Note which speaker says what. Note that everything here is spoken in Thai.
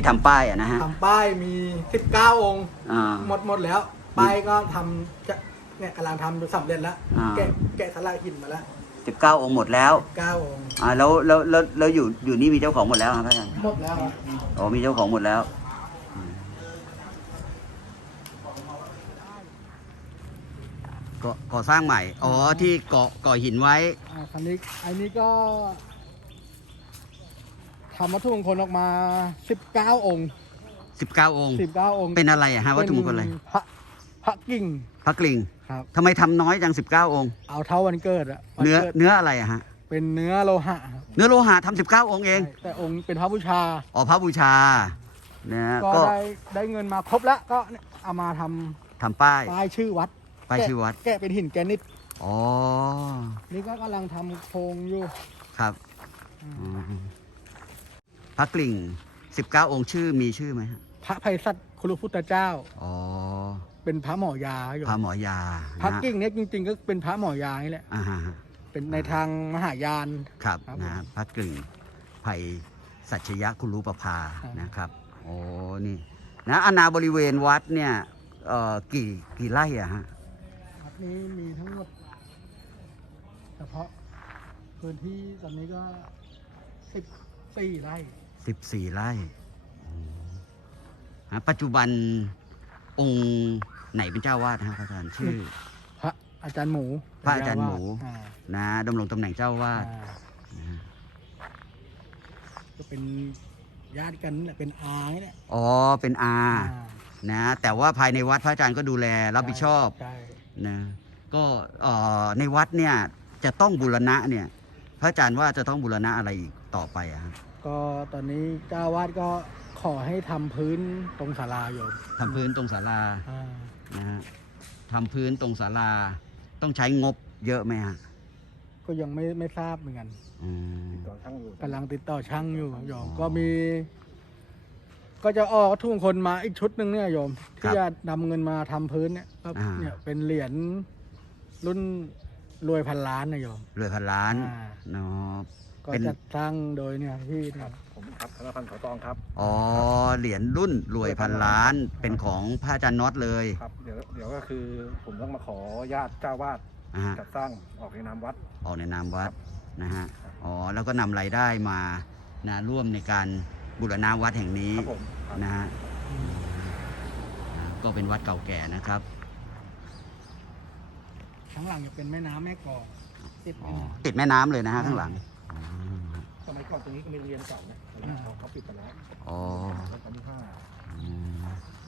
Speaker 1: ทำป้ายอะนะฮะ
Speaker 2: ทำป้ายมี19องค์
Speaker 1: อ่า
Speaker 2: หมดแล้วป้ายก็ทำจะเนี่ยกำลังทำสำเร็จแล้ว
Speaker 1: อ่า
Speaker 2: แกะสลักหินมาแล้ว
Speaker 1: 19 องค์หมดแล้ว
Speaker 2: 9องค์
Speaker 1: แล้วอยู่นี่มีเจ้าของหมดแล้วครับพระอาจารย์
Speaker 2: หมดแล้วครับ
Speaker 1: อ๋อมีเจ้าของหมดแล้วก่อสร้างใหม่อ๋อที่ก่อหินไว้
Speaker 2: คันนี้อันนี้ก็ทำวัตถุมงคลออกมา19องค์
Speaker 1: 19 องค์
Speaker 2: 19องค์
Speaker 1: เป็นอะไรอะฮะวัตถุมงคลอะไร
Speaker 2: พระกิ่ง
Speaker 1: พระกลิ่ง
Speaker 2: ครับ
Speaker 1: ทำไมทำน้อยจัง19 องค์
Speaker 2: เอาเท่าวันเกิดอะวัน
Speaker 1: เนื้อ
Speaker 2: กิด
Speaker 1: เนื้ออะไรอะฮะ
Speaker 2: เป็นเนื้อโลหะครับ
Speaker 1: เนื้อโลหะทำ19 องค์เอง
Speaker 2: ใช่แต่องค์เป็นพระบูชา
Speaker 1: อ๋อพระบูชานะ
Speaker 2: ก็
Speaker 1: ก็
Speaker 2: ได้เงินมาครบแล้วก็เนี่ยเอามาท
Speaker 1: ทำป้าย
Speaker 2: ำป้ายชื่อวัด
Speaker 1: ป้ายชื่อวัด
Speaker 2: แกะเป็นหินแกรนิต
Speaker 1: อ๋อ
Speaker 2: นี่ก็กำลังทำโครงอยู่
Speaker 1: ครับ
Speaker 2: อืม
Speaker 1: อืมพระกลิ่ง19 องค์มีชื่อไหมฮะ
Speaker 2: พระไพศาลคุรุพุทธเจ้า
Speaker 1: อ๋อ
Speaker 2: เป็นพระหมอยาอยู่
Speaker 1: พระหมอยา
Speaker 2: พระ
Speaker 1: นะ
Speaker 2: กิ่งเนี่ยจริงๆก็เป็นพระหมอยานี่แหละ
Speaker 1: อ่าฮะ
Speaker 2: เป็นในทางมหายาน
Speaker 1: ครับ
Speaker 2: ครับ
Speaker 1: นะพระกลิ่งไผ่สัชยคุรุปภา
Speaker 2: ครับ
Speaker 1: นะครับโอ้นี่นะอาณาบริเวณวัดเนี่ยกี่ไร่อะฮะ
Speaker 2: วัดนี้มีทั้งหมดเฉพาะพื้นที่ตอนนี้ก็14ไร่
Speaker 1: 14 ไร่อืมนะปัจจุบันองค์ไหนเป็นเจ้าวาดฮะพระอาจารย์ชื่อ
Speaker 2: พระอาจารย์หมู
Speaker 1: พระอาจารย์หมู
Speaker 2: อ่า
Speaker 1: นะดำรงตำแหน่งเจ้าวาด
Speaker 2: อ่า
Speaker 1: นะฮะ
Speaker 2: ก็เป็นญาติกันนี่แหละเป็นอานี่แหละ
Speaker 1: อ๋อเป็นอานะแต่ว่าภายในวัดพระอาจารย์ก็ดูแลรับผิดชอบ
Speaker 2: ใช่
Speaker 1: นะก็ในวัดเนี่ยจะต้องบูรณะเนี่ยพระอาจารย์ว่าจะต้องบูรณะอะไรอีกต่อไปอะฮะ
Speaker 2: ก็ตอนนี้เจ้าวาดก็ขอให้ทำพื้นตรงศาลาโยม
Speaker 1: ทำพื้นตรงศาลา
Speaker 2: อ่า
Speaker 1: นะฮะทำพื้นตรงศาลาต้องใช้งบเยอะไหมฮะ
Speaker 2: ก็ยังไม่ทราบเหมือนกัน
Speaker 1: อืม
Speaker 2: กำลังติดต่อช่างอยู่โยม
Speaker 1: อ๋อ
Speaker 2: ก็มี ก็จะออกวัตถุมงคลมาอีกชุดหนึ่งเนี่ยโยม ที่จะนำเงินมาทำพื้นเนี่ยก็เนี่ยเป็นเหรียญรุ่นรวยพันล้านนะโยม
Speaker 1: รวยพันล้าน
Speaker 2: อ่า
Speaker 1: เนาะ
Speaker 2: ก็
Speaker 1: เป็น
Speaker 2: จะสร้างโดยเนี่ยที่เนี่ย
Speaker 3: ผมครับธนพันธ์เขาตองครับ
Speaker 1: อ๋อเหรียญรุ่นรวยพันล้าน เป็นของพระอาจารย์น็อตเลย
Speaker 3: ครับ เดี๋ยวก็คือผมต้องมาขอญาติเจ้าวาด
Speaker 1: นะฮะ
Speaker 3: จัดสร้างออกในนามวัด
Speaker 1: ออกในนามวัดนะฮะอ๋อแล้วก็นำรายได้มานะร่วมในการบูรณะวัดแห่งนี้
Speaker 3: ครับผมครับ
Speaker 1: นะฮะก็เป็นวัดเก่าแก่นะครับ
Speaker 2: ข้างหลังจะเป็นแม่น้ำแม่กลองติด
Speaker 1: อ๋อ
Speaker 2: แม่น้ำ
Speaker 1: ติดแม่น้ำเลยนะฮะข้างหลังอ๋อ
Speaker 3: สมัยก่อนตรงนี้ก็มีโรงเรียนเก่านะตอนนี้เขาปิดไปแล้ว
Speaker 1: อ๋อ
Speaker 3: แล้วตอนนี้ห้า
Speaker 1: อืม